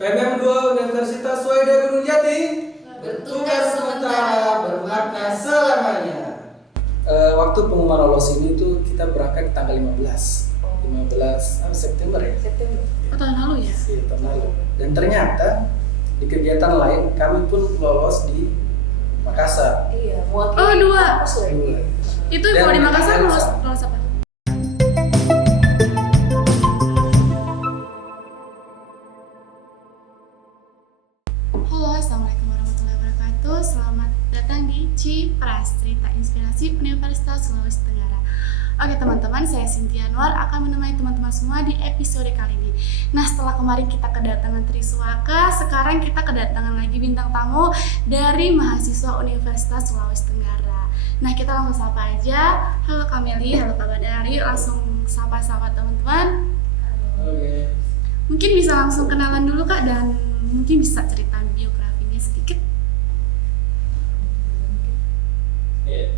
PBM 2 Universitas Swaida Gunung Jati bertugas sementara bermakna selamanya. Waktu pengumuman lolos ini tuh kita berangkat tanggal 15 September ya? September. Oh, tahun lalu ya? Iya, tahun lalu. Dan ternyata di kegiatan lain kami pun lolos di Makassar. Iya, Oh, 2. kampus lagi. Itu Dan kalau di Makassar kita lolos sama. apa? Halo, assalamualaikum warahmatullahi wabarakatuh. Selamat datang di Cipras, cerita inspirasi Universitas Sulawesi Tenggara. Oke teman-teman, saya Cynthia Anwar akan menemani teman-teman semua di episode kali ini. Nah, setelah kemarin kita kedatangan Triswaka, sekarang kita kedatangan lagi bintang tamu dari mahasiswa Universitas Sulawesi Tenggara. Nah, kita langsung sapa aja. Halo Kameli, halo Kak Badari, langsung sapa-sapa teman-teman. Oke. Mungkin bisa langsung kenalan dulu Kak, dan mungkin bisa cerita biografinya sedikit. Iya.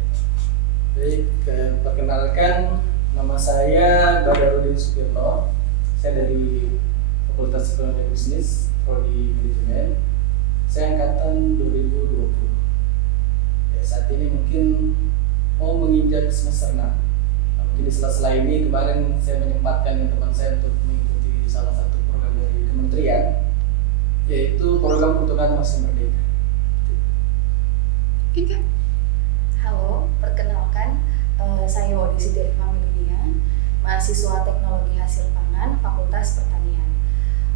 Baik, perkenalkan nama saya Badarudin Sukirno. Saya dari Fakultas Ekonomi Bisnis, Prodi Manajemen. Saya angkatan 2020. Ya, saat ini mungkin mau menginjak semester 6. Nah, mungkin di sela-sela ini kemarin saya menyempatkan dengan teman saya untuk mengikuti salah satu program dari kementerian, yaitu program Pertukaran Mahasiswa Merdeka. Mungkin Kak? Halo, perkenalkan saya Odisi dari Familia, mahasiswa Teknologi Hasil Pangan, Fakultas Pertanian.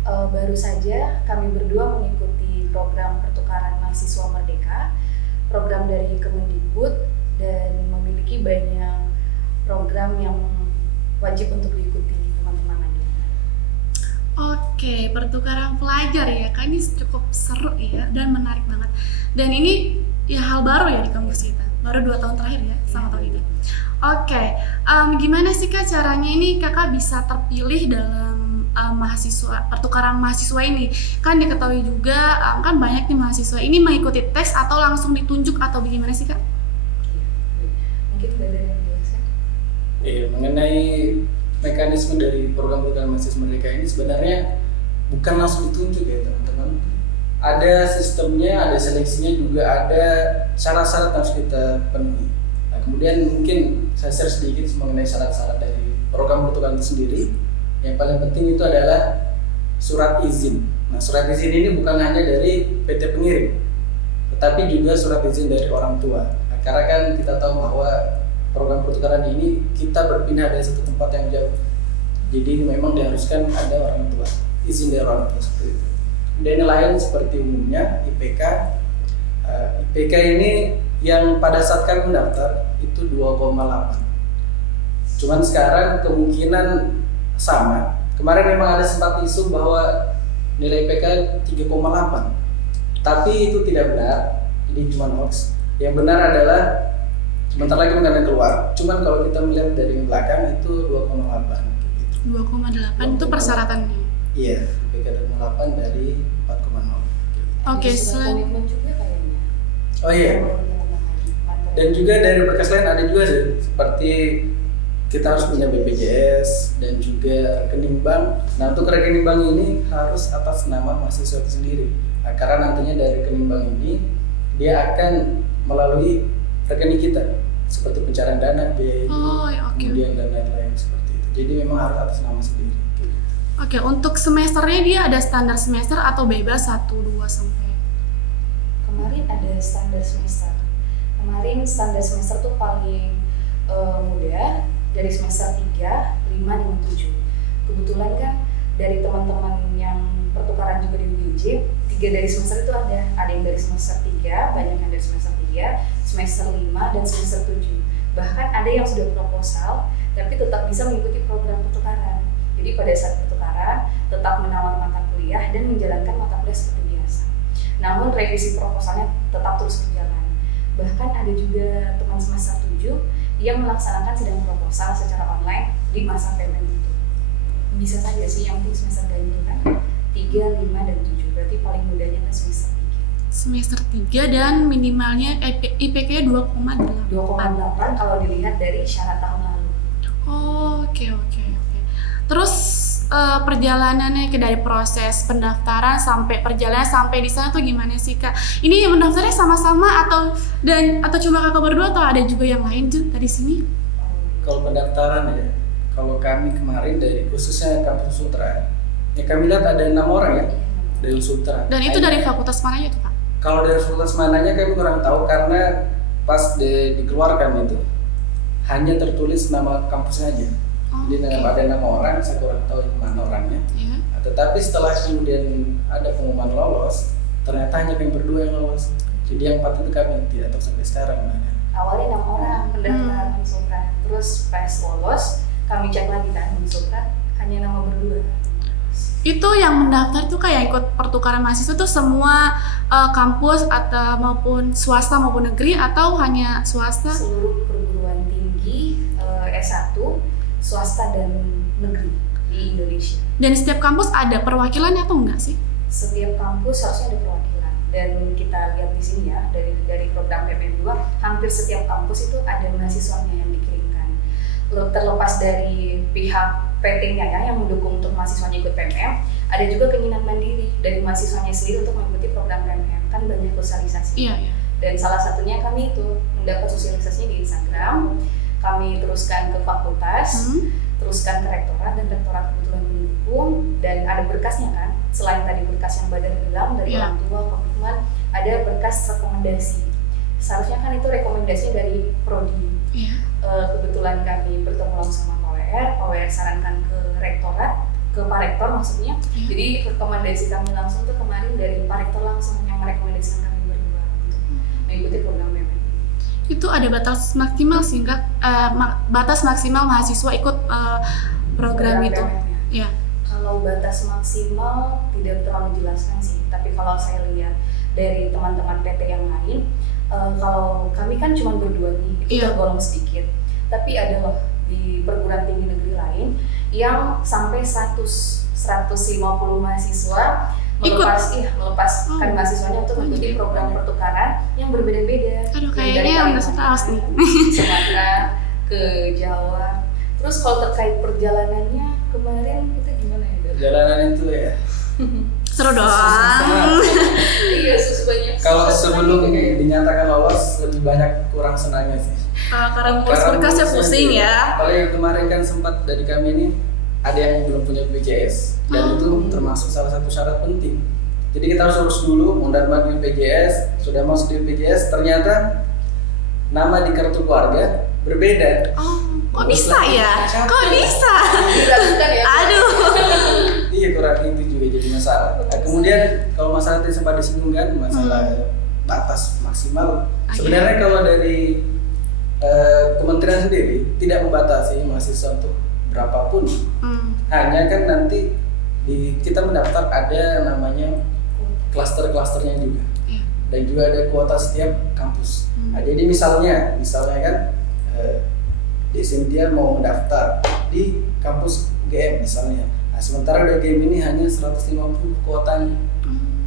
Baru saja kami berdua mengikuti program Pertukaran Mahasiswa Merdeka, program dari Kemendikbud, dan memiliki banyak program yang wajib untuk diikuti teman-teman lainnya. Oke, pertukaran pelajar ya, Kak, ini cukup seru ya dan menarik banget. Dan ini ya hal baru ya di kampus kita, baru 2 tahun terakhir ya sama tahun ini. Oke, gimana sih Kak caranya ini Kakak bisa terpilih dalam mahasiswa pertukaran mahasiswa ini? Kan diketahui juga kan banyak nih mahasiswa ini mengikuti tes atau langsung ditunjuk atau bagaimana sih Kak? Mungkin dari yang biasa. Iya, mengenai mekanisme dari program pertukaran mahasiswa Merdeka ini sebenarnya bukan langsung ditunjuk ya teman-teman. Ada sistemnya, ada seleksinya, juga ada syarat-syarat yang harus kita penuhi. Nah, kemudian mungkin saya share sedikit mengenai syarat-syarat dari program pertukaran itu sendiri. Yang paling penting itu adalah surat izin. Nah, surat izin ini bukan hanya dari PT pengirim, tetapi juga surat izin dari orang tua. Nah, karena kan kita tahu bahwa program pertukaran ini kita berpindah dari satu tempat yang jauh, jadi memang diharuskan ada orang tua, izin dari orang tua seperti itu. Dan yang lain seperti umumnya IPK. IPK ini yang pada saat kami mendaftar itu 2,8. Cuman sekarang kemungkinan sama. Kemarin memang ada sempat isu bahwa nilai IPK 3,8. Tapi itu tidak benar. Ini cuma hoax. Yang benar adalah sebentar lagi akan keluar. Cuman kalau kita melihat dari belakang itu 2,8 gitu. 2,8 itu persyaratannya. Iya, IPK 2,8 dari 4,0. Oke, selain komitmen juga kayaknya. Oh iya. Dan juga dari berkas lain ada juga sih, seperti kita harus punya BPJS dan juga rekening bank. Nah, untuk rekening bank ini harus atas nama mahasiswa itu sendiri. Nah, karena nantinya dari rekening bank ini dia akan melalui rekening kita, seperti pencairan dana, biaya hidup, Oh, ya, oke. kemudian dan lain-lain seperti itu. Jadi memang harus atas nama sendiri. Oke, untuk semesternya dia ada standar semester atau bebas 1, 2 sampai? Kemarin ada standar semester. Kemarin standar semester tuh paling mudah dari semester 3, 5, dan 7. Kebetulan kan dari teman-teman yang pertukaran juga di UGJ, 3 dari semester itu ada yang dari semester 3, banyak yang dari semester 3, semester 5, dan semester 7. Bahkan ada yang sudah proposal tapi tetap bisa mengikuti program pertukaran. Jadi pada saat pertukaran tetap menawar mata kuliah dan menjalankan mata kuliah seperti biasa. Namun revisi proposalnya tetap terus berjalan. Bahkan ada juga teman semester 7 yang melaksanakan sidang proposal secara online di masa PMN itu. Bisa saja sih yang penting semester ganjil kan 3, 5, dan 7. Berarti paling mudahnya kan semester 3. Semester 3 dan minimalnya IPK-nya 2,8. 2,8 kalau dilihat dari syarat tahun lalu. Oh, oke. Terus perjalanannya dari proses pendaftaran sampai perjalanan sampai di sana tuh gimana sih Kak? Ini mendaftarnya sama-sama atau cuma Kakak berdua atau ada juga yang lain tuh dari sini? Kalau pendaftaran ya, kalau kami kemarin dari khususnya kampus Sutra, ya kami lihat ada 6 orang ya dari Sutra. Dan itu dari fakultas mananya tuh Kak? Kalau dari fakultas mananya kami kurang tahu karena pas dikeluarkan itu hanya tertulis nama kampusnya aja. Jadi ada 6 orang, saya kurang tahu yang mana orangnya. Yeah. Tetapi setelah kemudian ada pengumuman lolos, ternyata hanya kami berdua yang lolos. Jadi yang 4 itu kami tidak tahu sampai sekarang mana. Awalnya 6 orang pendaftaran Unsura, terus pas lolos kami cek lagi kan Unsura hanya nama berdua. Itu yang mendaftar itu kayak ikut pertukaran mahasiswa tuh semua kampus atau maupun swasta maupun negeri atau hanya swasta? Seluruh perguruan tinggi S1 swasta dan negeri di Indonesia. Dan setiap kampus ada perwakilannya atau enggak sih? Setiap kampus harusnya ada perwakilan. Dan kita lihat di sini ya dari program PPM 2 hampir setiap kampus itu ada mahasiswanya yang dikirimkan. Terlepas dari pihak PT-nya ya yang mendukung untuk mahasiswanya ikut PMM, ada juga keinginan mandiri dari mahasiswanya sendiri untuk mengikuti program PMM. Kan banyak sosialisasi. Iya. Dan salah satunya kami itu mendapat sosialisasinya di Instagram. Kami teruskan ke fakultas, teruskan ke rektorat, dan rektorat kebetulan mendukung, dan ada berkasnya kan. Selain tadi berkas yang Badar bilang dari orang tua, komitmen, ada berkas rekomendasi. Seharusnya kan itu rekomendasinya dari prodi. Kebetulan kami bertemu langsung sama Pak WR sarankan ke rektorat, ke Pak Rektor maksudnya. Jadi rekomendasi kami langsung tuh kemarin dari Pak Rektor langsung yang merekomendasikan kami berdua untuk mengikuti program PMM. Itu ada batas maksimal sehingga batas maksimal mahasiswa ikut program itu. Ya. Kalau batas maksimal tidak terlalu dijelaskan sih, tapi kalau saya lihat dari teman-teman PT yang lain, kalau kami kan cuma berdua nih, itu tergolong sedikit. Tapi ada loh di perguruan tinggi negeri lain yang sampai 150 mahasiswa melepaskan mahasiswanya untuk mengikuti program pertukaran yang berbeda-beda. Aduh, kayaknya udah setelah nih. Sumatera ke Jawa. Terus kalau terkait perjalanannya kemarin itu gimana ya? Perjalanan itu ya seru dong. Iya, banyak. Kalau sebelum dinyatakan lolos lebih banyak kurang senangnya sih. Karena berkasnya pusing ya. Paling kemarin kan sempat dari kami ini ada yang belum punya BPJS dan itu termasuk salah satu syarat penting. Jadi kita harus urus dulu menerima BPJS, sudah masuk di BPJS ternyata nama di kartu keluarga berbeda. Kok bisa ya? Kok bisa? Diragukan ya? Aduh. Iya, kurang itu juga jadi masalah. Nah, kemudian kalau masalah tadi sempat disinggung masalah batas maksimal. Sebenarnya kalau dari kementerian sendiri tidak membatasi mahasiswa untuk berapapun. Hanya kan nanti kita mendaftar ada namanya klaster-klasternya juga. Dan juga ada kuota setiap kampus. Nah, jadi misalnya kan Cynthia mau mendaftar di kampus UGM misalnya. Nah, sementara UGM ini hanya 150 kuotanya.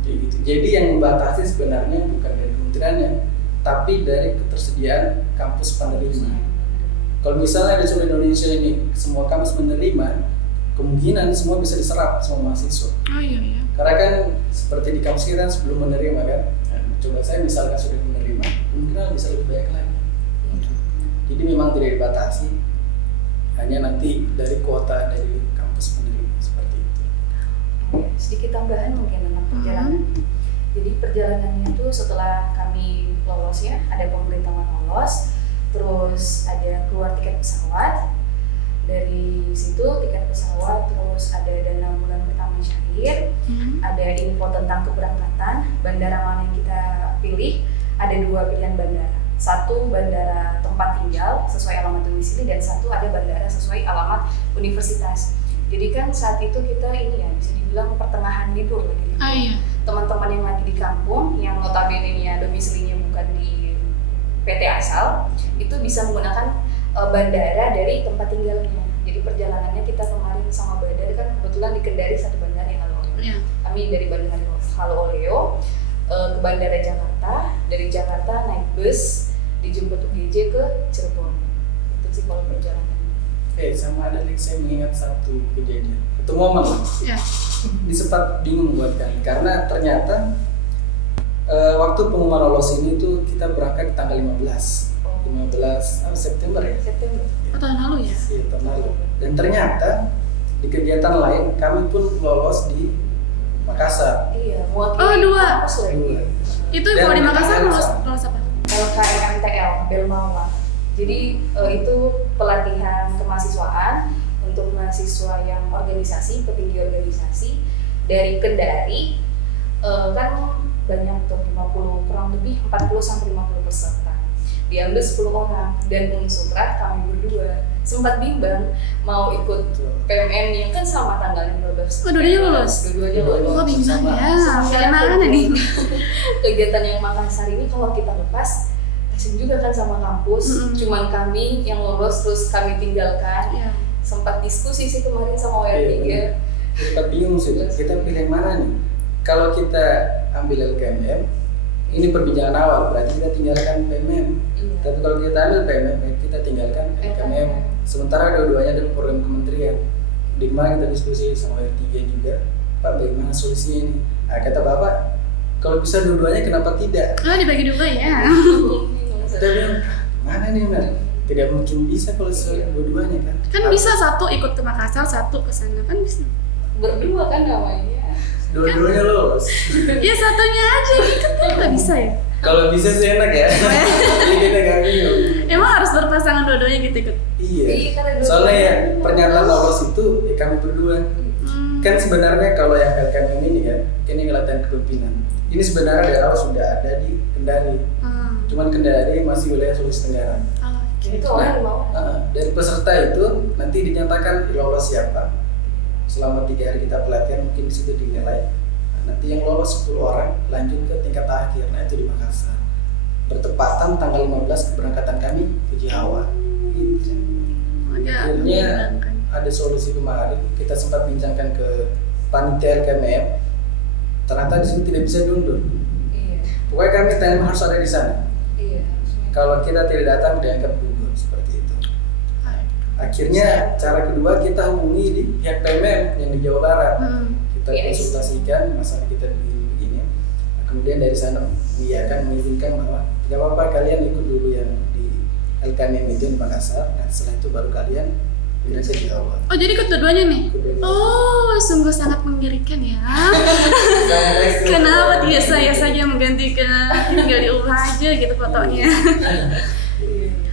Gitu. Jadi yang membatasi sebenarnya bukan dari kementeriannya, tapi dari ketersediaan kampus penerima. Kalau misalnya di seluruh Indonesia ini semua kampus menerima, kemungkinan semua bisa diserap semua mahasiswa. Iya. Karena kan seperti di kampus kita sebelum menerima kan, coba saya misalkan sudah menerima, kemungkinan bisa lebih banyak lagi. Jadi memang tidak dibatasi, hanya nanti dari kuota dari kampus penerima seperti itu. Sedikit tambahan mungkin tentang perjalanan. Jadi perjalanannya itu setelah kami lolos ya, ada pemberitahuan lolos, terus ada keluar tiket pesawat. Dari situ tiket pesawat, terus ada dana bulan pertama cair, ada info tentang keberangkatan, bandara mana yang kita pilih, ada 2 pilihan bandara. Satu bandara tempat tinggal sesuai alamat domisili dan satu ada bandara sesuai alamat universitas. Jadi kan saat itu kita ini ya bisa dibilang pertengahan libur lagi. Iya. Teman-teman yang lagi di kampung yang notabene-nya domisilinya bukan di PT asal itu bisa menggunakan bandara dari tempat tinggalnya. Jadi perjalanannya kita kemarin sama bandara kan kebetulan di Kendari satu bandara yang Halo Oleo. Yeah. Kami dari bandara Halo Oleo ke bandara Jakarta, dari Jakarta naik bus dijemput UGJ ke Cirebon. Itu sih kalau perjalanan. Sama ada saya mengingat satu kejadian. satu momen lah. Ya. Ini sempat bingung buat kami karena ternyata waktu pengumuman lolos ini tuh kita berangkat di tanggal 15 September ya. September. Oh, tahun lalu ya? Iya, tahun lalu. Dan ternyata di kegiatan lain kami pun lolos di Makassar. Iya, mewakili Oh, 2. kampus lagi. Dua. Itu Dan kalau di Makassar ada lolos apa? LKMMTL, Belmawa. Jadi itu pelatihan kemahasiswaan untuk mahasiswa yang organisasi, petinggi organisasi dari Kendari. Kan banyak tuh 50, kurang lebih 40 sampai 50 peserta. Diambil 10 orang dan Unsutrat kami berdua sempat bimbang mau ikut PMN-nya kan sama tanggalnya 12. Oh, dua-duanya lolos? Dua-duanya lolos. Oh, bimbang Sama. ya. Sama Gimana kayak nih? kegiatan yang Makassar ini kalau kita lepas kasian juga kan sama kampus. Cuman kami yang lolos terus kami tinggalkan. Iya. Sempat diskusi sih kemarin sama WR3. Iya, sempat bingung sih, kita pilih yang mana nih? Kalau kita ambil LKMM, ini perbincangan awal, berarti kita tinggalkan PMM. Iya. Tapi kalau kita ambil PMM, kita tinggalkan LKMM. Sementara dua-duanya adalah program kementerian. Di mana kita diskusi sama WR3 juga, Pak bagaimana solusinya ini? Nah, kata Bapak, kalau bisa dua-duanya kenapa tidak? Oh, dibagi dua ya? Kita bilang, mana nih Mer? Tidak mungkin bisa kalau dua-duanya kan? Kan bisa satu ikut ke Makassar, satu ke sana kan bisa. Berdua kan namanya. Dua-duanya lolos. Ya satunya aja ikut kan nggak bisa ya? Kalau bisa sih enak ya. Jadi kita gak bingung. Emang harus berpasangan dua-duanya gitu ikut? Iya. Iya, karena dua-duanya Soalnya ya lolos. pernyataan lolos itu ya kami berdua. Kan sebenarnya kalau yang LKMM ini kan, ini latihan kepemimpinan. Ini sebenarnya dari awal sudah ada di Kendari. Cuman Kendari masih wilayah Sulawesi Tenggara. Jadi itu orang di bawah. Dari peserta itu nanti dinyatakan lolos siapa. Selama 3 hari kita pelatihan mungkin di situ dinilai. Nanti yang lolos 10 orang lanjut ke tingkat akhir, nah itu di Makassar. Bertepatan tanggal 15 keberangkatan kami ke Jawa. Gitu. Akhirnya ada solusi kemarin, kita sempat bincangkan ke panitia LKMM. Ternyata di sini tidak bisa diundur. Iya. Pokoknya kami time harus ada di sana. Iya. Kalau kita tidak datang dianggap gugur seperti itu. Akhirnya cara kedua kita hubungi di pihak PMM yang di Jawa Barat. Kita konsultasikan masalah kita begini. Kemudian dari sana dia akan mengizinkan bahwa tidak apa-apa kalian ikut dulu yang di LKMM itu di Makassar. Dan setelah itu baru kalian pindah ke Jawa. Oh jadi kedua-duanya nih? Kedua-duanya. Oh sungguh sangat mengerikan ya. Kenapa tidak saya saja menggantikan, tinggal diubah aja gitu fotonya.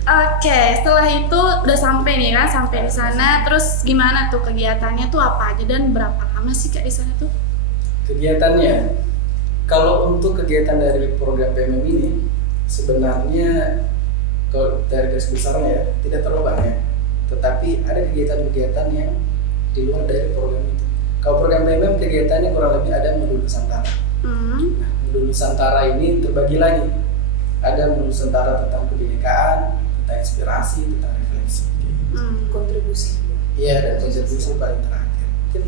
Oke, setelah itu udah sampai nih kan, sampai di sana. Terus gimana tuh kegiatannya tuh apa aja dan berapa lama sih Kak di sana tuh? Kegiatannya, kalau untuk kegiatan dari program PMM ini sebenarnya kalau dari garis besarnya ya tidak terlalu banyak, tetapi ada kegiatan-kegiatan yang di luar dari program itu. Kalau program PMM kegiatannya kurang lebih ada modul Nusantara. Nah, modul Nusantara ini terbagi lagi. Ada modul Nusantara tentang kebinekaan, tentang inspirasi, tentang refleksi. Kontribusi. Iya, dan kontribusi paling terakhir. Mungkin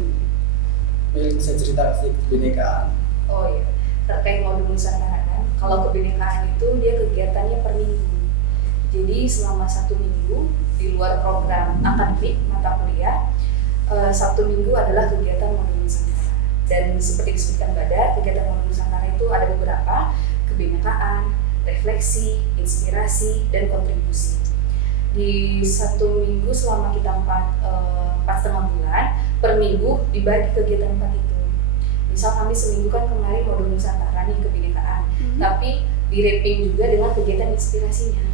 Mel bisa cerita sih kebinekaan. Oh iya, terkait modul Nusantara kan. Kalau kebinekaan itu dia kegiatannya per minggu. Jadi selama 1 minggu di luar program akademik mata kuliah, 1 minggu adalah kegiatan modul Nusantara. Dan seperti disebutkan Badar, kegiatan modul Nusantara itu ada beberapa: kebinekaan, refleksi, inspirasi, dan kontribusi. Di 1 minggu selama kita 4,5 bulan, per minggu dibagi kegiatan 4 itu. Misal kami seminggu kan kemarin modul Nusantara nih kebinekaan, tapi di wrapping juga dengan kegiatan inspirasinya.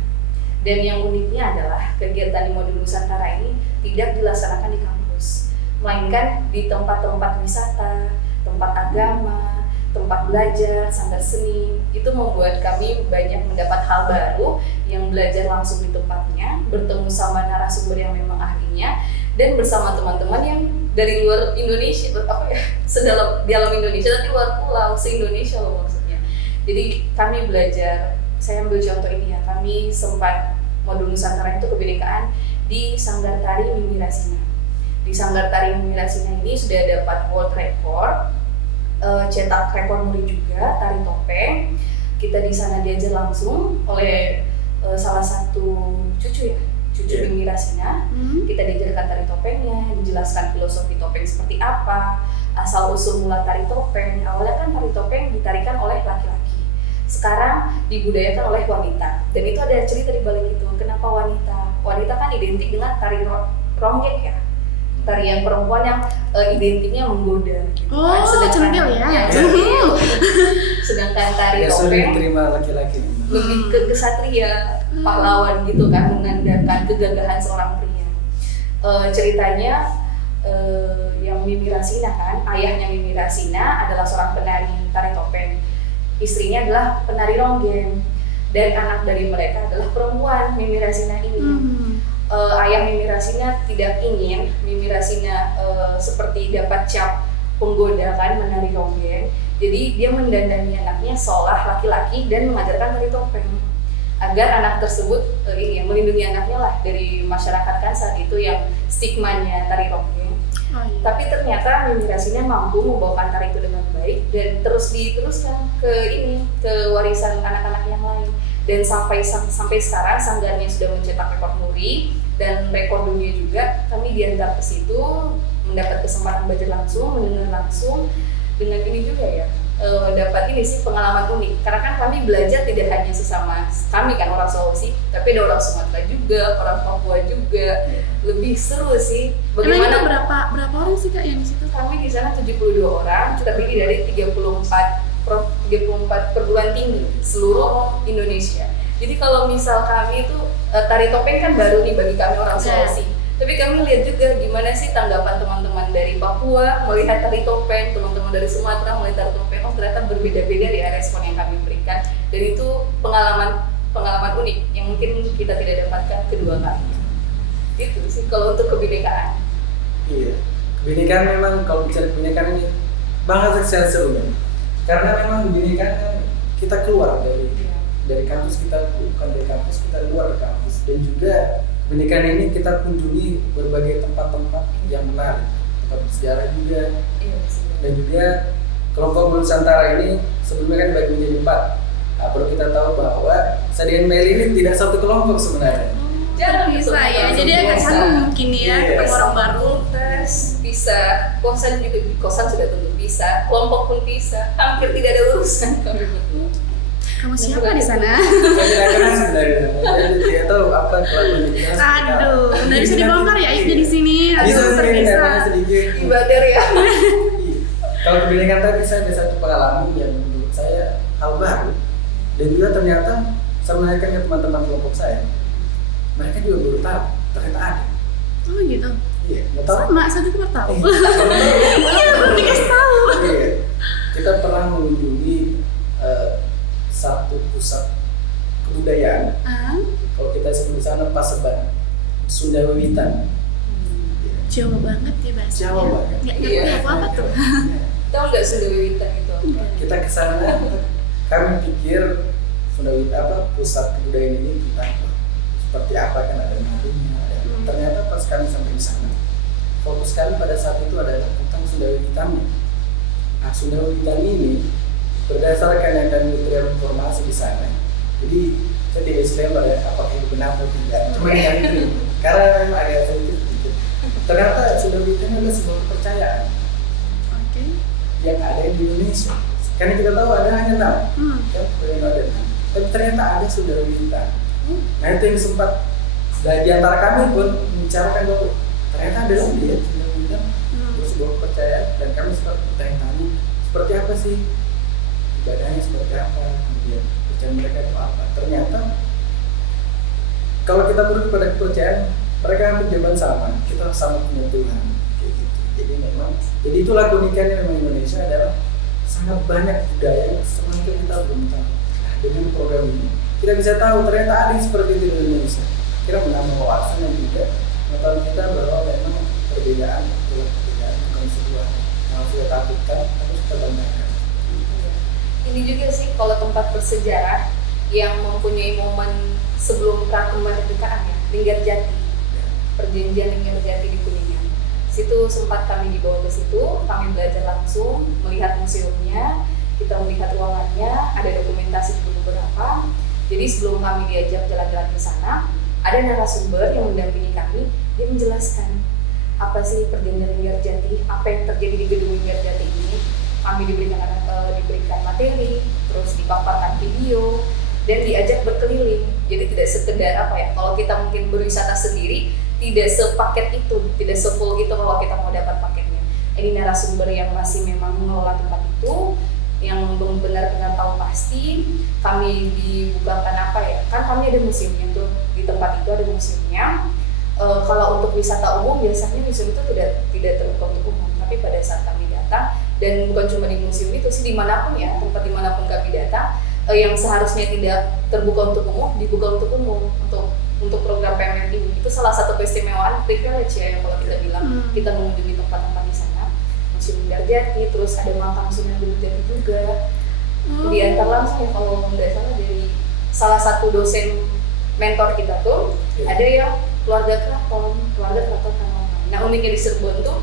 Dan yang uniknya adalah kegiatan di modul Nusantara ini tidak dilaksanakan di kampus, melainkan di tempat-tempat wisata, tempat agama, tempat belajar, sanggar seni. Itu membuat kami banyak mendapat hal baru, yang belajar langsung di tempatnya, bertemu sama narasumber yang memang ahlinya, dan bersama teman-teman yang dari luar Indonesia, di dalam Indonesia tapi luar pulau, se-Indonesia loh maksudnya. Jadi kami belajar, saya ambil contoh ini ya, kami sempat modul Nusantara itu kebinekaan di Sanggar Tari Mimi Rasina. Di Sanggar Tari Mimi Rasina ini sudah dapat world record, cetak rekor muri juga, tari topeng. Kita di sana diajar langsung oleh salah satu cucu ya, cucu Iya. Mimi Rasina. Kita diajarkan tari topengnya, dijelaskan filosofi topeng seperti apa, asal usul mula tari topeng. Awalnya kan tari topeng ditarikan oleh laki-laki, sekarang dibudayakan oleh wanita. Dan itu ada cerita di balik itu. Kenapa wanita? Wanita kan identik dengan tari ronggeng ya, tarian perempuan yang identiknya menggoda gitu kan. Oh, centil ya. Sedangkan tari Ya sulit topeng diterima laki-laki. lebih ke kesatria, pahlawan gitu kan, menandakan kegagahan seorang pria. Ceritanya yang Mimi Rasina kan, ayahnya Mimi Rasina adalah seorang penari tari topeng, istrinya adalah penari ronggeng, dan anak dari mereka adalah perempuan Mimi Rasina ini. Ayah Mimi Rasina tidak ingin Mimi Rasina seperti dapat cap penggoda kan menari ronggeng. Jadi dia mendandani anaknya seolah laki-laki dan mengajarkan tari topeng agar anak tersebut melindungi anaknya lah dari masyarakat kan saat itu yang stigmanya tari ronggeng. Tapi ternyata Mimi Rasina mampu membawakan tari itu dengan baik dan terus diteruskan ke warisan anak-anak yang lain. Dan sampai sekarang sanggarnya sudah mencetak rekor muri dan rekor dunia juga. Kami diantar ke situ mendapat kesempatan belajar langsung, mendengar langsung. Dengan ini juga ya dapat ini sih pengalaman unik. Karena kan kami belajar tidak hanya sesama kami kan orang Sulawesi, tapi ada orang Sumatera juga, orang Papua juga. Lebih seru sih. Bagaimana berapa orang sih Kak yang di situ? Kami di sana 72 orang, terdiri dari 34 perguruan tinggi seluruh Indonesia. Jadi kalau misal kami itu tari topeng kan baru nih bagi kami orang Sulawesi. Tapi kami lihat juga gimana sih tanggapan teman-teman dari Papua melihat tari topeng, teman-teman dari Sumatera melihat tari topeng. Oh ternyata berbeda-beda ya respon yang kami berikan. Dan itu pengalaman unik yang mungkin kita tidak dapatkan kedua kali. Itu sih kalau untuk kebinekaan. Iya, kebinekaan memang kalau bicara kebinekaan ini banget seru kan. Karena memang kebinekaan kan kita keluar dari kampus, kita bukan dari kampus, kita luar dari kampus. Dan juga kebinekaan ini kita kunjungi berbagai tempat-tempat yang menarik, tempat bersejarah juga. Dan juga kelompok Nusantara ini sebelumnya kan dibagi menjadi 4. Nah, perlu kita tahu bahwa Sadian Meli ini tidak satu kelompok sebenarnya. Jarang Bisa ya, jadi agak canggung mungkin ya ketemu orang baru. Bisa, kosan juga, kosan sudah tentu bisa, kelompok pun bisa, hampir tidak ada urusan kami berdua. Kamu siapa di sana? Kebinekaan sebenarnya, jadi tidak tahu apa kelakuan kita. Aduh, udah bisa dibongkar ya Aib di sini. Bisa Aduh, sedikit, terpisah. sedikit. Ibadah ya. Iya. Kalau kebinekaan tadi saya ada satu pengalaman yang menurut saya hal baru, dan juga ternyata saya menanyakan ke teman-teman kelompok saya, mereka juga baru tahu ternyata ada. Oh gitu. Iya, nggak tahu. Sama, saya juga baru tahu. Iya, Iya, belum dikasih tahu. Iya, kita pernah mengunjungi satu pusat kebudayaan. Kalau kita sebut di sana Paseban, Sunda Wiwitan. Jawa banget ya bahasanya. Jawa banget. Nggak ngerti apa tuh. Tahu nggak Sunda Wiwitan itu apa? Kita ke sana, kami pikir Sunda Wiwitan apa pusat kebudayaan ini tentang seperti apa kan ada narinya, ada. Ternyata pas kami sampai di sana, fokus kami pada saat itu adalah tentang Sunda Wiwitannya. Nah, Sunda Wiwitan ini berdasarkan yang kami terima informasi di sana. Jadi saya tidak istilah pada apakah itu benar atau tidak. Cuma yang itu karena memang agak sensitif sedikit. Ternyata Sunda Wiwitan adalah sebuah kepercayaan yang ada di Indonesia. Karena kita tahu ada hanya 6, kan? Ada 6. Tapi ternyata ada Sunda Wiwitan. Nah itu yang sempat di antara kami pun membicarakan bahwa ternyata ada lagi ya Sunda Wiwitan, sebuah kepercayaan, dan kami sempat bertanya-tanya seperti apa sih ibadahnya, seperti apa, kemudian kepercayaan mereka itu apa. Ternyata kalau kita beri pada kepercayaan mereka hampir jawaban sama, kita sama punya Tuhan kayak gitu. Jadi itulah keunikannya memang Indonesia adalah sangat banyak budaya yang semakin kita belum tahu. Nah, dengan program ini kita bisa tahu ternyata ada yang seperti itu di Indonesia. Kita menambah wawasan dan juga pengetahuan kita bahwa memang perbedaan itulah perbedaan, bukan sebuah yang harus kita takutkan, harus kita banggakan. Ini juga sih kalau tempat bersejarah yang mempunyai momen sebelum pra kemerdekaan ya, Linggarjati, perjanjian Linggarjati di Kuningan. Situ sempat kami dibawa ke situ, kami belajar langsung, melihat museumnya, kita melihat ruangannya, ada dokumentasi beberapa. Jadi sebelum kami diajak jalan-jalan ke sana, ada narasumber yang mendampingi kami, dia menjelaskan apa sih perjanjian Linggar Jati, apa yang terjadi di gedung Linggar Jati ini. Kami diberikan materi, terus dipaparkan video, dan diajak berkeliling. Jadi tidak sekedar apa ya, kalau kita mungkin berwisata sendiri, tidak sepaket itu, tidak sefull itu kalau kita mau dapat paketnya. Ini narasumber yang masih memang mengelola tempat itu, yang benar-benar tahu pasti. Kami dibukakan apa ya, kan kami ada museumnya tuh, di tempat itu ada museumnya. Kalau untuk wisata umum biasanya museum itu tidak terbuka untuk umum, tapi pada saat kami datang, dan bukan cuma di museum itu sih, dimanapun ya, tempat dimanapun kami datang, yang seharusnya tidak terbuka untuk umum dibuka untuk umum untuk program PMM ini. Itu salah satu keistimewaan, privilege ya kalau kita bilang. Kita mengunjungi tempat-tempat di sana, Museum Linggar Jati, terus ada makam Sunan Gunung Jati juga. Diantar langsung ya kalau nggak salah dari salah satu dosen mentor kita tuh, ada yang keluarga keraton Kanoman. Nah uniknya di Cirebon tuh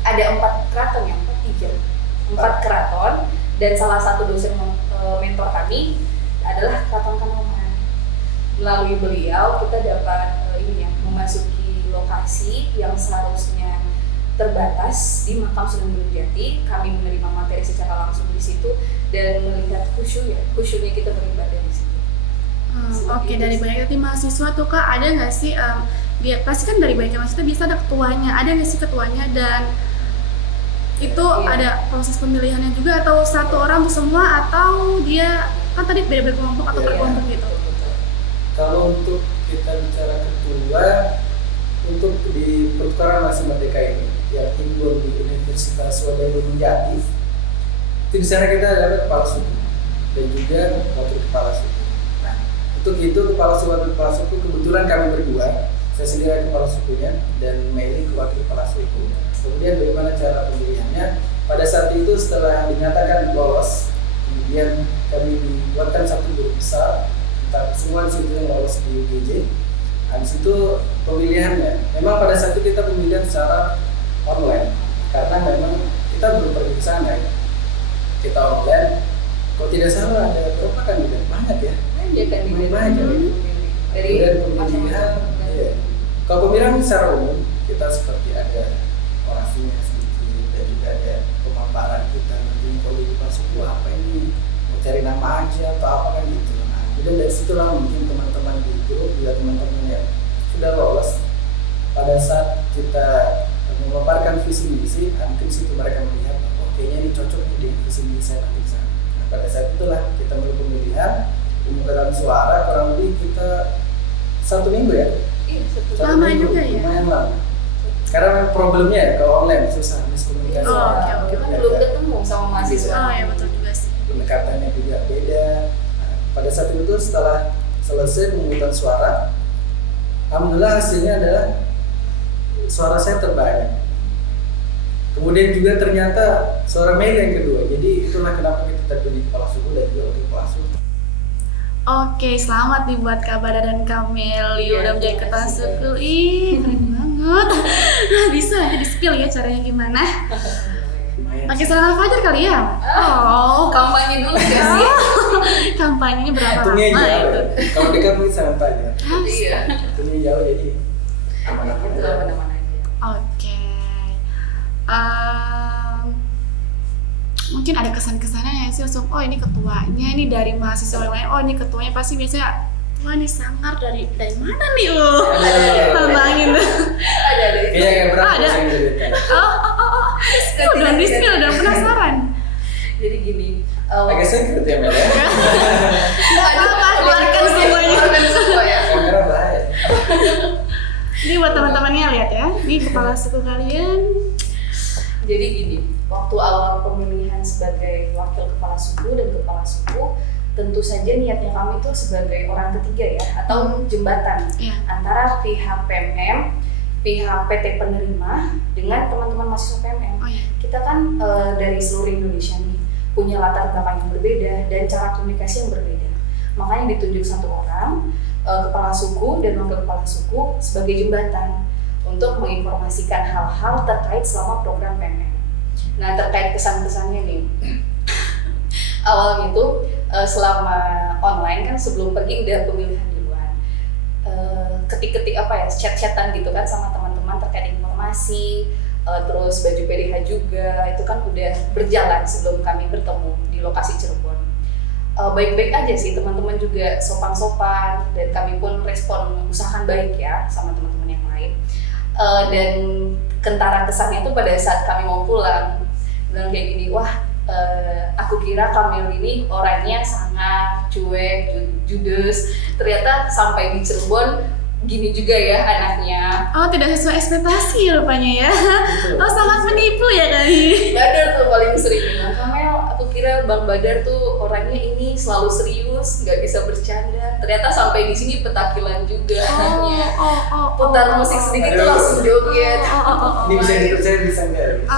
ada 4 keraton ya, 4 keraton, dan salah satu dosen mentor kami adalah Keraton Kanoman. Melalui beliau kita dapat memasuki lokasi yang seharusnya terbatas di makam Sunan Gunung Jati. Kami menerima materi secara langsung di situ dan melihat khusyuknya kita beribadah di situ. Oke, dari banyak mahasiswa tuh Kak, ada nggak sih dia pasti kan dari banyak mahasiswa bisa ada ketuanya, ada nggak sih ketuanya, dan itu ada proses pemilihannya juga, atau satu orang tuh semua, atau dia kan tadi beda-beda kelompok atau per kelompok gitu? Kalau untuk kita bicara ketua, untuk di pertukaran Mahasiswa Merdeka ini yang timbul di Universitas Swadaya Gunung Jati, itu di sana kita ada kepala suku dan juga wakil kepala suku. Nah, untuk itu kepala suku kebetulan kami berdua, saya sendiri kepala sukunya dan Meli wakil kepala suku. Kemudian bagaimana cara pemilihannya? Pada saat itu setelah dinyatakan lolos, kemudian kami dibuatkan satu grup besar, kita semua di situ yang lolos di UGJ. Di situ pemilihannya, memang pada saat itu kita pemilihan secara online, karena memang kita belum pergi ke sana ya. Kita online, kalau tidak salah ada berapa kandidat? Banyak ya? Banyak ya. Dari pemilihan, kalau pemilihan secara umum kita seperti ada orasinya sedikit dan juga ada pemaparan kita nanti kalau di kelas suku apa ini, mau cari nama aja atau apa kan gitu. Nah, kemudian dari situlah mungkin teman-teman di grup juga teman-teman yang sudah lolos pada saat kita memaparkan visi misi, nanti di situ mereka melihat oh kayaknya ini cocok di visi misi saya nanti sana. Nah, pada saat itulah kita mulai pemilihan, pemutaran suara kurang lebih kita 1 minggu ya. Lama juga ya? Lumayan lama. Karena problemnya ya kalau online susah miskomunikasi. Oke. Belum ketemu sama mahasiswa. Ya betul juga sih. Pendekatannya juga beda. Nah, pada saat itu setelah selesai pemungutan suara, alhamdulillah hasilnya adalah suara saya terbanyak. Kemudian juga ternyata suara Mei yang kedua. Jadi itulah kenapa kita terpilih kepala suku dan juga wakil kepala suku. Oke, selamat nih buat Kak Bada dan Kamel udah menjadi ketua suku. Ih, keren banget. Bisa aja di-spill ya caranya gimana. Pakai serangan fajar kali ya? Kampanye dulu ya sih. Kampanyenya berapa Hitungnya lama jauh. itu? Kalau dekat mungkin serangan fajar. Iya. Hitungnya jauh jadi aman-aman Itu aja. aman-aman aja. Oke. Mungkin ada kesan-kesannya ya sih langsung, oh ini ketuanya, ini dari mahasiswa yang lain, oh ini ketuanya pasti biasanya wah ini sangar dari mana nih tantangin tuh. Ada. Kayaknya berat Ada. yang cerita. Udah di-spill, udah penasaran. Jadi gini. Agak secret ya Mel ya. Keluarkan semuanya. Semua ya. Kamera bahaya. Ini buat teman-temannya lihat ya, ini kepala suku kalian. Jadi gini, waktu awal pemilihan sebagai wakil kepala suku dan kepala suku, tentu saja niatnya kami itu sebagai orang ketiga ya, atau jembatan antara pihak PMM, pihak PT penerima dengan teman-teman mahasiswa PMM. Kita kan dari seluruh Indonesia nih, punya latar belakang yang berbeda dan cara komunikasi yang berbeda. Makanya ditunjuk satu orang, kepala suku dan wakil kepala suku sebagai jembatan untuk menginformasikan hal-hal terkait selama program PMM. Nah, terkait kesan-kesannya nih, awalnya itu selama online kan sebelum pergi udah pemilihan duluan. ketik-ketik chat-chatan gitu kan sama teman-teman terkait informasi, terus baju PDH juga itu kan udah berjalan sebelum kami bertemu di lokasi Cirebon. Baik-baik aja sih, teman-teman juga sopan-sopan dan kami pun respon usahakan baik ya sama teman-teman yang lain. Dan kentara kesannya itu pada saat kami mau pulang bilang kayak gini, wah aku kira Kamil ini orangnya sangat cuek, judes, ternyata sampai di Cirebon gini juga ya anaknya. Oh, tidak sesuai ekspektasi rupanya ya. Betul. Oh, sangat menipu ya kali. Badar tuh paling sering bilang, Kamel, aku kira Bang Badar tuh orangnya ini selalu serius, nggak bisa bercanda. Ternyata sampai di sini petakilan juga anaknya. Putar musik sedikit tuh langsung joget. Ini bisa dipercaya bisa enggak?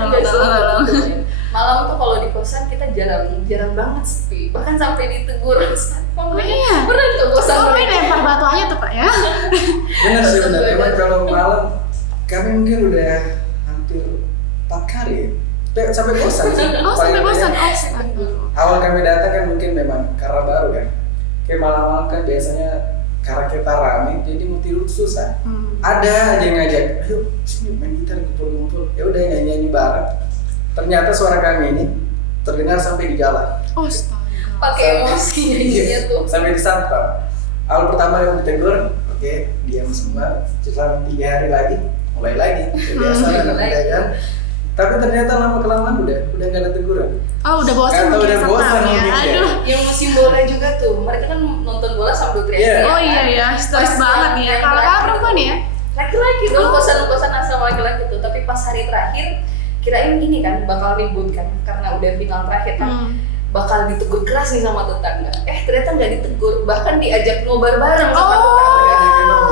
Enggak selalu. Malam tuh kalau di kosan kita jarang banget sepi, bahkan sampai ditegur. Iya. Bener tuh kosan. Oh, main lempar batu aja tuh Pak ya. Benar sih, benar. Emang kalau malam kami mungkin udah hampir 4 kali sampai bosan sih. Oh, sampai Paling bosan. banyak. Astaga. Awal kami datang kan mungkin memang karena baru kan. Kayak malam-malam kan biasanya karena kita rame jadi mau tidur susah. Ada aja yang ngajak, ayo sini main gitar kumpul-kumpul. Ya udah nyanyi bareng. Ternyata suara kami ini terdengar sampai di jalan. Oh, astaga. Pakai emosi nyanyinya tuh. Sampai di satpam. Awal pertama yang ditegur, oke, diam semua. Selama 3 hari lagi, mulai lagi. Biasa anak muda kan. Tapi ternyata lama kelamaan udah nggak ada teguran. Oh, udah bosan Kata mungkin udah bosan satpam ya. mungkin ya. Aduh. Yang musim bola juga tuh, mereka kan nonton bola sambil teriak. Oh iya, stres banget nih ya. Kalau perempuan ya? Laki-laki dong, kosan-kosan asal laki-laki tuh. Tapi pas hari terakhir, kirain ini kan bakal ribut kan, karena udah final terakhir kan. Bakal ditegur keras nih sama tetangga. Ternyata nggak ditegur, bahkan diajak ngobar bareng sama tetangga.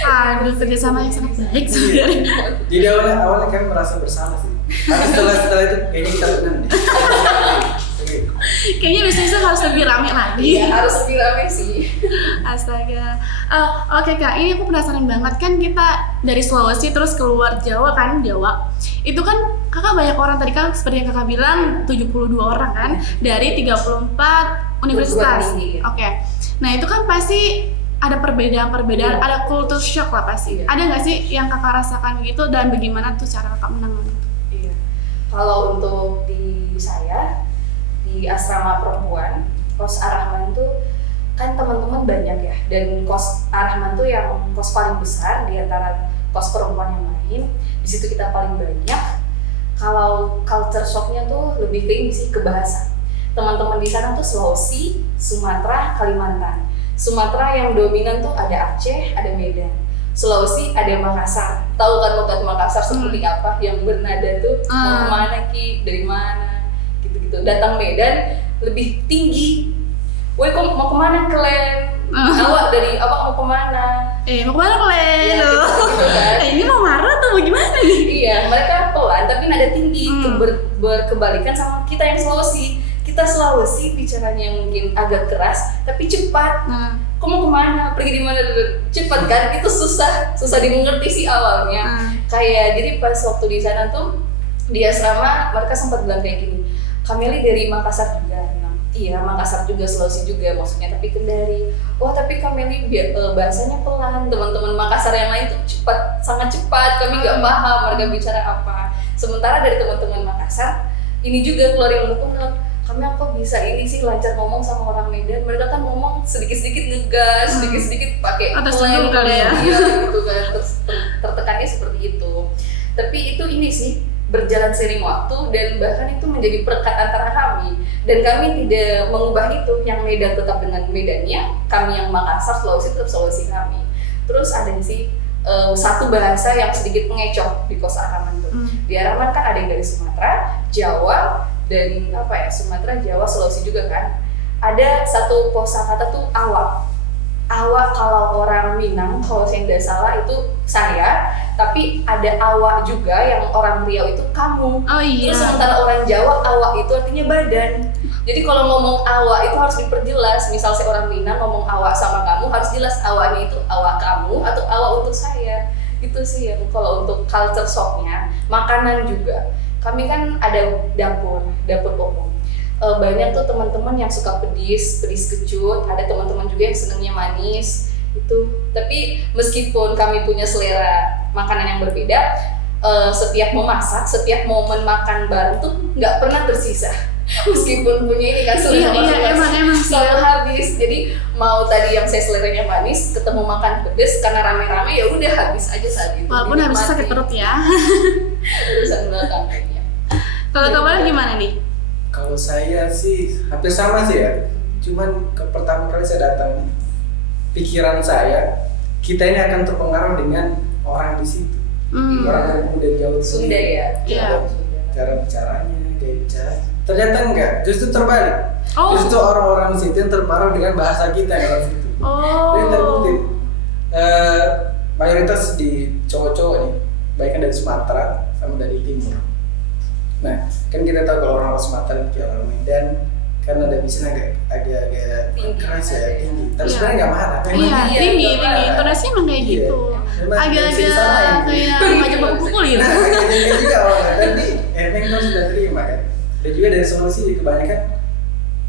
Aduh, kerjasama yang sangat baik sebenarnya. Jadi awalnya kami merasa bersama sih. Tapi setelah itu kayaknya kita tenang deh. Kayaknya besok harus lebih rame lagi. Iya, harus lebih rame sih. Astaga. Oke Kak, ini aku penasaran banget kan kita dari Sulawesi terus keluar Jawa kan, Jawa. Itu kan kakak banyak orang tadi kan seperti yang kakak bilang 72 orang kan dari 34 universitas. Oke. Nah, itu kan pasti ada perbedaan-perbedaan, ada culture shock lah pasti. Ada nggak sih yang kakak rasakan gitu dan bagaimana tuh cara kakak menangani itu? Iya. Kalau untuk di saya di asrama perempuan, kos Ar-Rahman tuh kan teman-teman banyak ya, dan kos Ar-Rahman tuh yang kos paling besar di antara kos perempuan yang lain. Di situ kita paling banyak. Kalau culture shocknya tuh lebih ke ini sih, ke bahasa. Teman-teman di sana tuh Sulawesi, Sumatera, Kalimantan. Sumatera yang dominan tuh ada Aceh, ada Medan. Sulawesi ada Makassar. Tahu kan logat Makassar seperti apa? Yang bernada tuh mau kemana Ki, dari mana, gitu-gitu. Datang Medan lebih tinggi. Woi, kok mau kemana Klen? Awak dari awak mau kemana? Mau kemana Klen? Ya, gitu kan. Ini mau marah tuh gimana nih? Iya, mereka pelan tapi nada tinggi. Berkebalikan sama kita yang Sulawesi. Kita Sulawesi bicaranya mungkin agak keras tapi cepat. Kok mau kemana? Pergi di mana? Cepat kan? Itu susah dimengerti sih awalnya. Kayak jadi pas waktu di sana tuh di asrama mereka sempat bilang kayak gini. Kameli dari Makassar juga. Iya, Makassar juga, Sulawesi juga maksudnya, tapi Kendari. Wah, tapi Kameli bahasanya pelan. Teman-teman Makassar yang lain tuh cepat, sangat cepat. Kami nggak paham mereka bicara apa. Sementara dari teman-teman Makassar ini juga keluar yang mendukung, kami kok bisa ini sih lancar ngomong sama orang Medan. Mereka kan ngomong sedikit-sedikit ngegas, sedikit-sedikit pakai slang kali ya. Iya gitu kan. Tertekannya seperti itu. Tapi itu ini sih berjalan seiring waktu dan bahkan itu menjadi perekat antara kami. Dan kami tidak mengubah itu, yang Medan tetap dengan Medannya, kami yang Makassar, Sulawesi tetap Sulawesi kami. Terus ada sih satu bahasa yang sedikit mengecoh di kos Ar-Rahman tuh. Di Ar-Rahman kan ada yang dari Sumatera, Jawa, dan Sumatera, Jawa, Sulawesi juga kan. Ada satu kosakata tuh awak. Awak kalau orang Minang, kalau saya tidak salah itu saya, tapi ada awak juga yang orang Riau itu kamu. Oh iya. Terus sementara orang Jawa awak itu artinya badan. Jadi kalau ngomong awak itu harus diperjelas. Misal saya orang Minang ngomong awak sama kamu harus jelas awaknya itu awak kamu atau awak untuk saya. Itu sih ya kalau untuk culture shocknya. Makanan juga. Kami kan ada dapur umum. Banyak tuh teman-teman yang suka pedes kecut. Ada teman-teman juga yang senangnya manis. Itu tapi meskipun kami punya selera makanan yang berbeda, setiap memasak, setiap momen makan bareng tuh nggak pernah tersisa. Meskipun punya ini kan selera emang selalu habis. Jadi mau tadi yang saya seleranya manis, ketemu makan pedes karena rame-rame ya udah habis aja saat itu. Walaupun habis sakit perut ya. Urusan belakangnya. Kalau kamu gimana nih? Kalau saya sih hampir sama sih ya. Cuman pertama kali saya datang, pikiran saya kita ini akan terpengaruh dengan orang di situ. Orang yang dari jauh Sunda ya. Iya. Cara bicaranya, gaya bicara. Ternyata enggak, justru terbalik. Justru orang-orang di situ yang terpengaruh dengan bahasa kita yang orang situ. Jadi terbukti mayoritas di cowok-cowok nih, baik dari Sumatera sama dari Timur. Nah, kan kita tahu kalau orang Sumatera itu orang Medan kan ada biasanya agak keras ya, tinggi. Tapi sebenarnya nggak marah. Iya, tinggi. Intonasi emang kayak gitu. Agak-agak kayak macam pukul gitu. Nah, kayak juga awalnya. Tapi Erneng kan sudah terima kan. Dan juga dari Sulawesi kebanyakan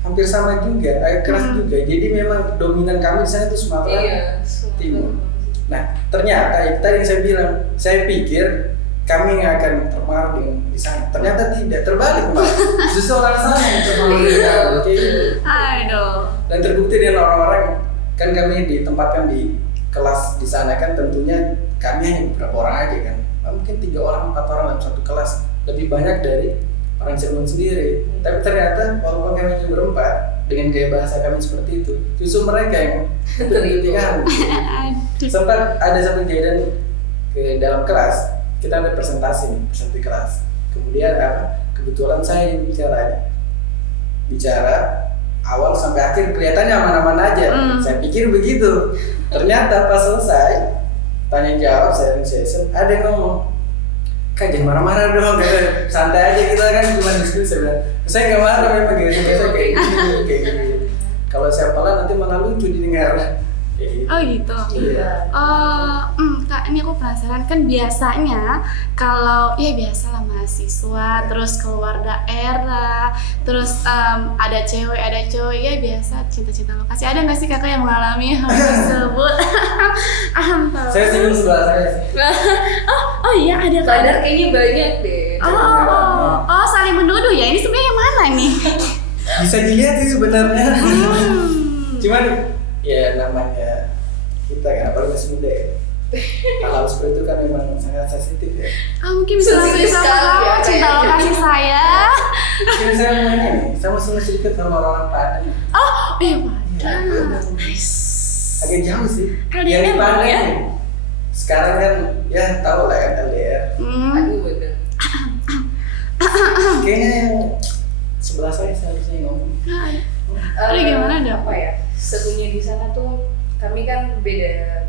hampir sama juga, agak keras juga. Jadi memang dominan kami di sana itu Sumatera Timur. Nah, ternyata itu tadi yang saya bilang, saya pikir kami yang akan terpengaruh dengan di sana. Ternyata tidak, terbalik malah. Justru orang sana yang terpengaruh dengan kayak gitu. Aduh. Dan terbukti dengan orang-orang, kan kami ditempatkan di kelas di sana kan tentunya kami hanya beberapa orang aja kan. Mungkin 3 orang, 4 orang dalam satu kelas. Lebih banyak dari orang Cirebon sendiri. Tapi ternyata walaupun kami hanya berempat dengan gaya bahasa kami seperti itu, justru mereka yang terdidik kami. Sempat ada satu kejadian ke dalam kelas, kita ada presentasi kelas. Kemudian kebetulan saya bicara awal sampai akhir kelihatannya aman-aman aja. Saya pikir begitu. Ternyata pas selesai tanya jawab sharing session, ada yang ngomong, "Kak jangan marah-marah dong, santai aja kita kan cuma diskusi." Saya nggak marah memang saya kayak gini. Kalau saya pelan nanti malah lucu didengar. Oh gitu. Iya. Kak, ini aku penasaran kan biasanya kalau ya biasalah mahasiswa, terus keluar daerah, terus ada cewek ada cowok, ya biasa cinta-cinta lokasi. Ada nggak sih kakak yang mengalami hal tersebut? Saya singgung sebelah saya. Oh iya ada kak. Sadar kayaknya banyak deh. Oh saling menuduh ya. Ini sebenarnya yang mana nih? Bisa dilihat sih sebenarnya. Cuman ya namanya kita kan apalagi masih muda ya. Hal seperti itu kan memang sangat sensitif ya. Mungkin bisa sama ya, cinta lokasi saya. Mungkin saya mau ini, saya masih sedikit sama orang Padang. Padang. Nice. Agak jauh sih. LDR Yang di Padang ya? nih. Sekarang kan ya tahu lah kan LDR. Aduh bener. Kayaknya yang sebelah saya seharusnya ngomong. Gimana dong? Apa ya? Sebenarnya di sana tuh kami kan beda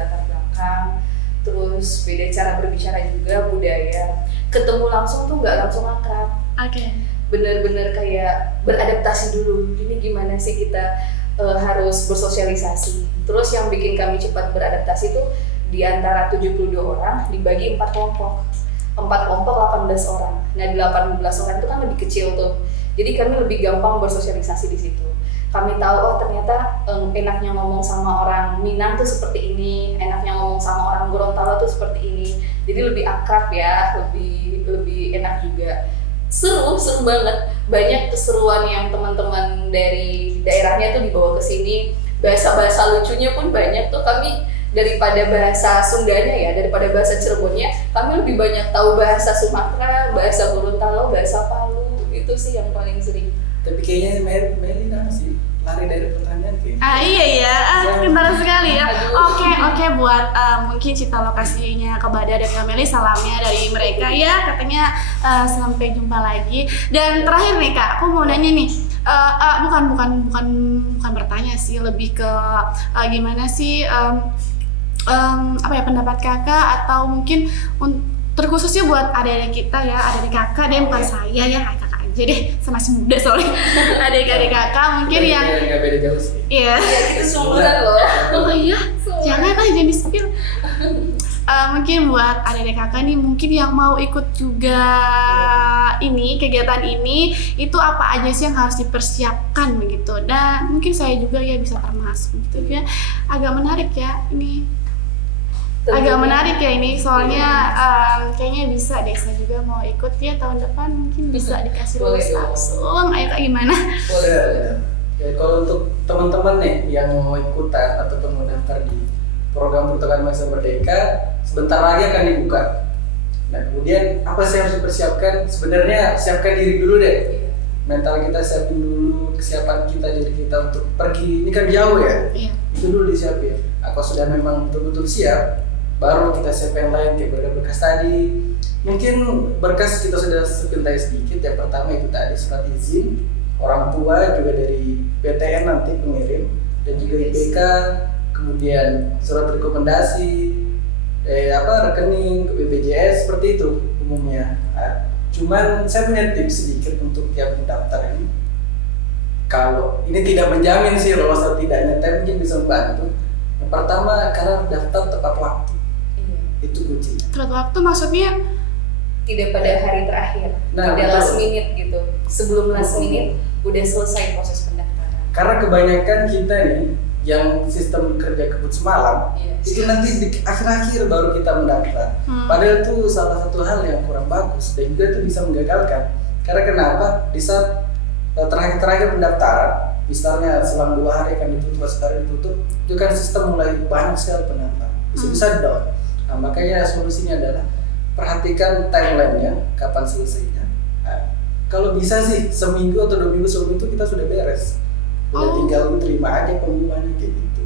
latar belakang, terus beda cara berbicara juga, budaya. Ketemu langsung tuh nggak langsung akrab. Oke. Bener-bener kayak beradaptasi dulu. Ini gimana sih kita harus bersosialisasi. Terus yang bikin kami cepat beradaptasi tuh di antara 72 orang dibagi 4 kelompok. 4 kelompok 18 orang. Nah, di 18 orang itu kan lebih kecil tuh. Jadi kami lebih gampang bersosialisasi di situ. Kami tahu ternyata enaknya ngomong sama orang Minang tuh seperti ini, enaknya ngomong sama orang Gorontalo tuh seperti ini. Jadi lebih akrab ya, lebih enak juga. Seru banget. Banyak keseruan yang teman-teman dari daerahnya tuh dibawa ke sini. Bahasa-bahasa lucunya pun banyak tuh. Kami daripada bahasa Sundanya ya, daripada bahasa Cirebonnya, kami lebih banyak tahu bahasa Sumatera, bahasa Gorontalo, bahasa Palu. Itu sih yang paling sering. Tapi kayaknya Meli sih lari dari pertanyaan kayaknya. Iya, pintar sekali ya. Oke, buat mungkin cinta lokasinya Kebada dan Kameli, salamnya dari mereka ya, katanya sampai jumpa lagi. Dan terakhir nih kak, aku mau nanya nih, bukan bertanya sih, lebih ke gimana sih pendapat kakak atau mungkin terkhususnya buat adik-adik kita ya, adik kakak deh, bukan saya ya, kakak aja deh, sama masih muda soalnya. Adik-adik kakak mungkin yang nggak beda jauh sih. iya Kita seumuran loh. oh iya jangan jangan di spill. mungkin buat adik-adik kakak nih mungkin yang mau ikut juga ini kegiatan ini, itu apa aja sih yang harus dipersiapkan begitu, dan mungkin saya juga ya bisa termasuk gitu ya. Agak menarik ya ini. Agak menarik ya ini, soalnya kayaknya bisa deh, saya juga mau ikut ya tahun depan, mungkin bisa dikasih lulus langsung. Ayo Kak, gimana? Boleh. Ya, kalau untuk teman-teman nih yang mau ikutan ataupun mau daftar di program Pertukaran Mahasiswa Merdeka, sebentar lagi akan dibuka. Nah, kemudian apa sih yang harus dipersiapkan? Sebenarnya siapkan diri dulu deh. Mental kita siapin dulu, kesiapan kita diri kita untuk pergi. Ini kan jauh ya. Iya. Itu dulu disiapin. Kalau sudah memang betul-betul siap, baru kita siap yang lain kayak berkas tadi. Mungkin berkas kita sudah sepintai sedikit. Yang pertama itu tadi surat izin orang tua, juga dari PTN nanti pengirim, dan juga IPK, kemudian surat rekomendasi, rekening ke BPJS, seperti itu umumnya. Nah, cuman saya punya tips sedikit untuk yang mendaftar ini. Kalau ini tidak menjamin sih lolos atau tidaknya, tapi mungkin bisa membantu. Yang pertama, karena daftar tepat waktu. Itu kunci. Tepat waktu maksudnya Tidak pada hari terakhir, Nah, tidak betul. last minute gitu. Sebelum last minute udah selesai proses pendaftaran. Karena kebanyakan kita nih yang sistem kerja kebut semalam, itu nanti di akhir-akhir baru kita mendaftar. Padahal itu salah satu hal yang kurang bagus dan juga itu bisa menggagalkan. Karena kenapa? Di saat terakhir pendaftaran, misalnya selang 2 hari akan ditutup, sekali ditutup, itu kan sistem mulai banyak sekali pendaftar, bisa down. Nah, makanya solusinya adalah perhatikan timeline-nya, kapan selesainya. Nah, kalau bisa sih seminggu atau 2 minggu sebelum itu kita sudah beres. Udah tinggal terima aja pengumumannya kayak gitu.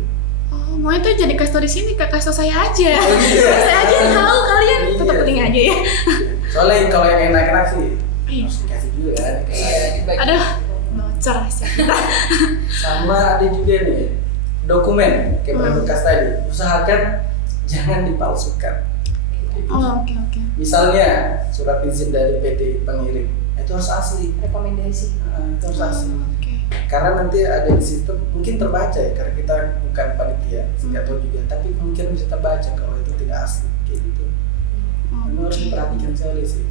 Oh, mau itu jadi kasih tau di sini, kasih tau saya aja. Oh, gitu ya? Saya aja yang tahu, kalian Iya. tetap penting aja ya. Soalnya kalau yang enak-enak sih Iya. harus dikasih juga kan. Aduh, bocor sih. Sama ada juga nih dokumen kayak berkas tadi. Usahakan jangan dipalsukan. Oh, oke. Misalnya surat izin dari PT pengirim itu harus asli. Rekomendasi. Itu harus asli. Oke. Karena nanti ada di sistem mungkin terbaca ya, karena kita bukan panitia, nggak tahu juga, tapi mungkin bisa terbaca kalau itu tidak asli kayak gitu. Memang harus diperhatikan sekali sih.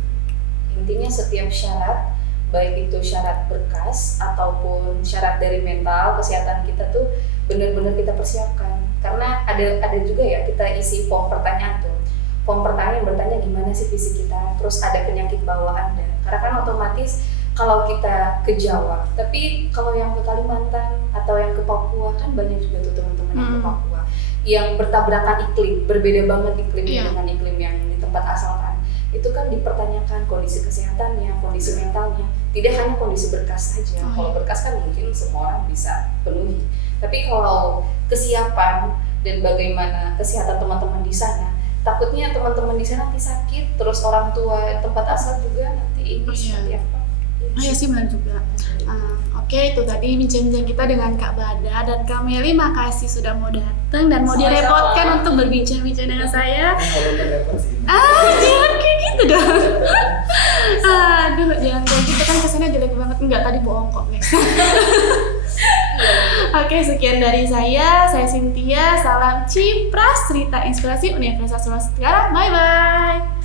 Intinya setiap syarat, baik itu syarat berkas ataupun syarat dari mental kesehatan kita tuh benar-benar kita persiapkan. Karena ada juga ya kita isi form pertanyaan tuh. Form pertanyaan yang bertanya gimana sih fisik kita, terus ada penyakit bawaan dan karena kan otomatis kalau kita ke Jawa, tapi kalau yang ke Kalimantan atau yang ke Papua kan banyak juga tuh teman-teman yang ke Papua yang bertabrakan iklim, berbeda banget iklimnya dengan iklim yang di tempat asalkan. Itu kan dipertanyakan kondisi kesehatannya, kondisi mentalnya, tidak hanya kondisi berkas saja. Kalau berkas kan mungkin semua orang bisa penuhi, tapi kalau kesiapan dan bagaimana kesehatan teman-teman di sana, takutnya teman-teman di sana nanti sakit, terus orang tua tempat asal juga nanti ini seperti apa? Iya sih, benar juga. Oke, itu tadi bincang-bincang kita dengan Kak Bada dan Kak Meli. Makasih sudah mau datang dan mau direpotkan untuk berbincang-bincang dengan saya. Kalau repot sih. Jangan kayak gitu dong. Aduh, jangan kayak gitu kan kesannya jelek banget. Enggak, tadi bohong kok, guys. Oke, sekian dari saya Cynthia. Salam Cipras, cerita inspirasi Universitas Sulawesi Tenggara. Bye-bye.